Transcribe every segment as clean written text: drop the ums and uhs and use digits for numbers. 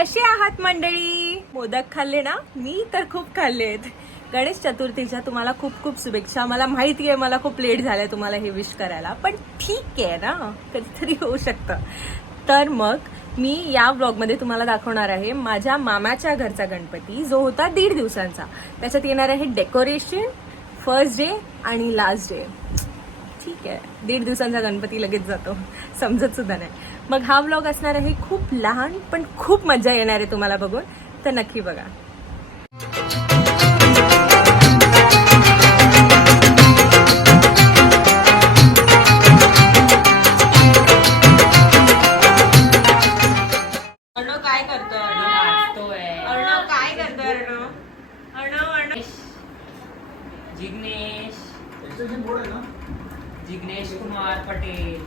कसे आहात मंडळी? मोदक खाल्ले ना? मी तर खूप खाल्लेत. गणेश चतुर्थीच्या तुम्हाला खूप खूप शुभेच्छा. मला माहिती आहे मला खूप लेट झालंय तुम्हाला हे विश करायला, पण ठीक आहे ना, कधीतरी होऊ शकतं. तर मग मी या व्लॉगमध्ये तुम्हाला दाखवणार आहे माझ्या मामाच्या घरचा गणपती, जो होता 1.5 दिवसांचा. त्याच्यात येणार आहे डेकोरेशन, फर्स्ट डे आणि लास्ट डे. ठीक आहे, 1.5 दिवसांचा गणपती लगेच जातो, समजत सुद्धा नाही. मग हा व्लॉग असणार आहे खूप लहान, पण खूप मजा येणार आहे तुम्हाला बघून, तर नक्की बघा. अर्णव काय करतोय? अर्णव काय करतोय? अर्णव जिग्नेश कुमार पटेल.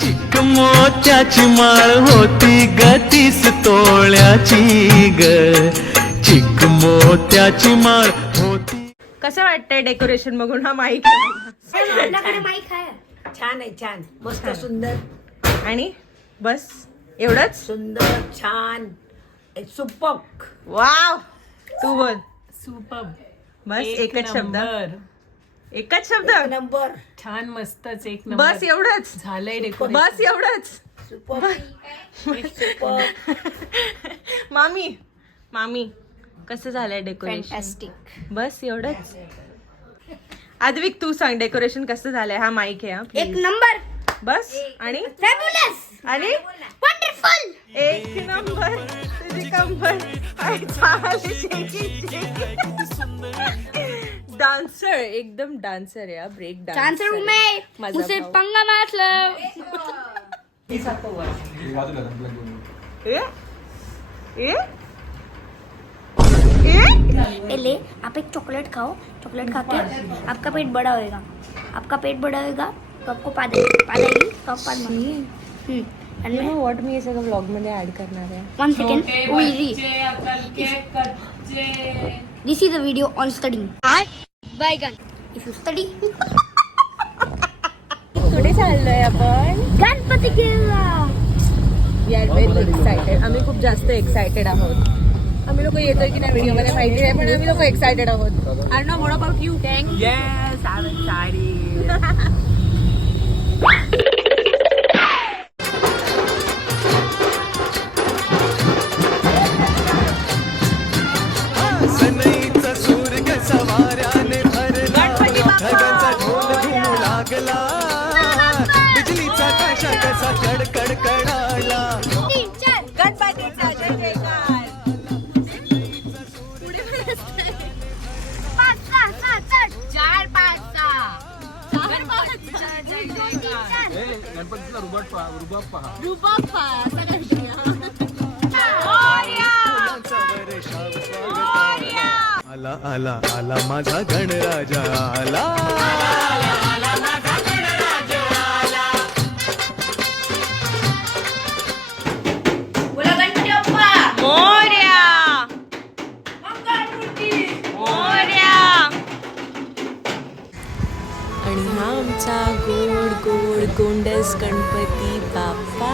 चिक मोत्याची माळ होती ग 30 तोळ्याची ग, चिक मोत्याची माळ होती. कसं वाटतंय डेकोरेशन बघून? हा माईक आपल्याकडे माईक आहे. छान आहे, छान, मस्त, सुंदर आणि बस एवढंच. सुंदर, छान, सुपर. वाव, तू बोल. सुपर. बस एकच शब्द. एकच शब्द. नंबर. छान, मस्तच, एक नंबर. बस एवढंच. झालंय डेकोरेशन. बस एवढंच. सुपर. सुपर. मामी मामी कसं झालंय डेकोरेशन? फॅन्टॅस्टिक. बस एवढंच. आद्विक तू सांग डेकोरेशन कसं झालंय? हा माईक आहे हा, एक please. नंबर. बस आणि फॅब्युलस. आणि वंडरफुल. एक नंबर. तुझी कंबर डान्सर, एकदम डान्सर आहे, ब्रेक चांसर डान्सर. उमे माझा उसे भाऊ. पंगा मारलं. ले आप एक चॉकलेट खाओ. चॉकलेट खा के आपका पेट बड़ा होएगा. आपका पेट बड़ा होएगा तो आपको पाद आएगी तो आप पाद मारोगे. You know what, मी हे सगळं व्लॉग मध्ये ऍड करणार आहे. 1 second. We'll read. कच्चे. This is a video on studying. Bygone. If you study. कुठे चाललोय आपण? गणपती गेला. We are very excited. आम्ही खूप जास्त एक्सायटेड आहोत. आम्ही लोक येतोय की नाही व्हिडिओ मध्ये माहिती आहे, पण आम्ही लोक एक्सायटेड आहोत. Arnav, what about you? Yes, I'm excited. सनईचा सूर कसा वाऱ्याने भरला, गणपती बाप्पा! ढगांचा ढोल घुमू लागला, बिजलीचा काशा कसा कडकड कडाला. गणपतीचा जय जयकार. आला आला आला माझा गणराजा आला. बोला गणपती बाप्पा. मोरया मोरया. आणि हा आमचा गोड गोड गोंडस गणपती बाप्पा.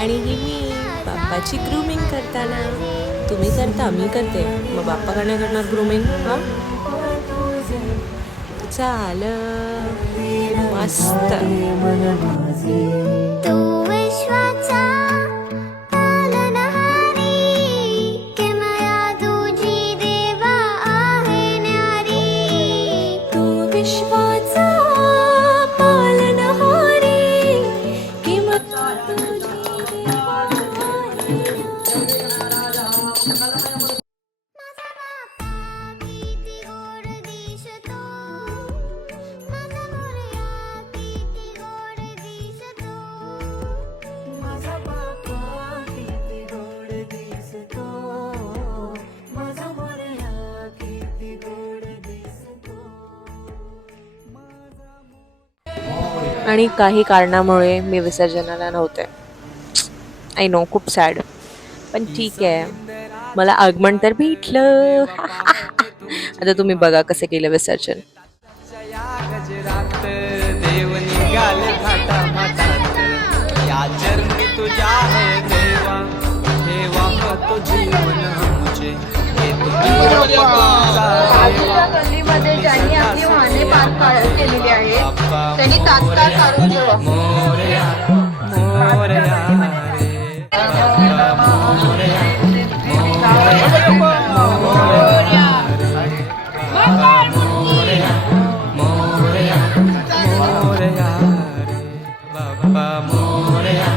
आणि ही मी बाप्पाची ग्रूमिंग करताना. तुम्ही करता, मी करते, मग बाप्पा का नाही करणार ग्रूमिंग? हा, चालं मस्त. तू विश्वाचा पालनहारी, किमया तुझी देवा आहे न्यारी. तू विश्वाचा पालनहारी, किमया तुझी देवा आहे न्यारी. माझा बाप्पा किती गोड दिसतो, माझा मोरया किती गोड दिसतो. माझा बाप्पा किती गोड दिसतो, माझा मोरया किती गोड दिसतो. आणि काही कारणामुळे मी विसर्जनाला नव्हते. आय नो, खूप सॅड, पण ठीक आहे, मला आगमन तर भेटलं. आता तुम्ही बघा कसं केलं विसर्जन. गजरात देव निघाले घाटा मातात, या चरणी तुझ्या है देवा ठेवा तो जीवन मुझे हे बाजूच्या गल्लीमध्ये ज्यांनी आपली वाहने पार केलेली आहेत त्यांनी तात्काळ काढून ठेवा. मोरया मोरया मोरया रे बाबा मोरया